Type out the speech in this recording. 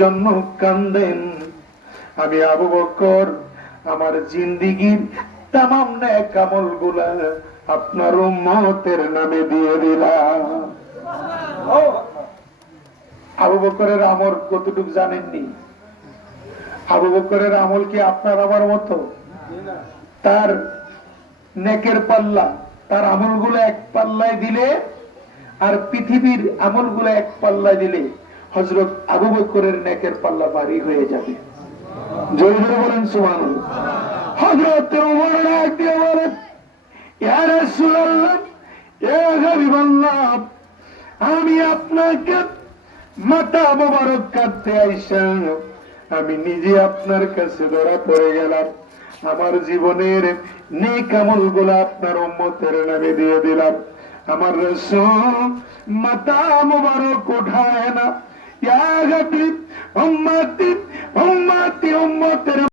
জন্য কান্দেন। আমি আবু বকর আমার জিন্দেগীর তামাম নেক আমলগুলা আপনার উম্মতের নামে দিয়ে দিলাম। আবু বকরের আমল কতটুকু জানেননি? আবু বকরের আমল কি আপনার আমার মতো? তার নেকের পাল্লা, তার আমলগুলো এক পাল্লায় দিলে আর পৃথিবীর আমলগুলো এক পাল্লায় দিলে হযরত আবু বকরের নেকের পাল্লা ভারী হয়ে যাবে। জোরে জোরে বলেন সুবহানাল্লাহ। হযরত ওমর ডাক দিয়ে বলেন, ইয়া রাসূলুল্লাহ, ইয়া হাবিবাল্লাহ, আমি আপনাকে মাথা মোবারক কাটতে আইসা আমি নিজে আপনার কাছে ধরা পড়ে গেলাম। আমার জীবনের নেক আমলগুলো আপনার উম্মতের নামে দিয়ে দিলাম। আমার রাসূল মাথা মোবারক উঠায় না, ইয়া হাবিব উম্মতি উম্মতি উম্মতের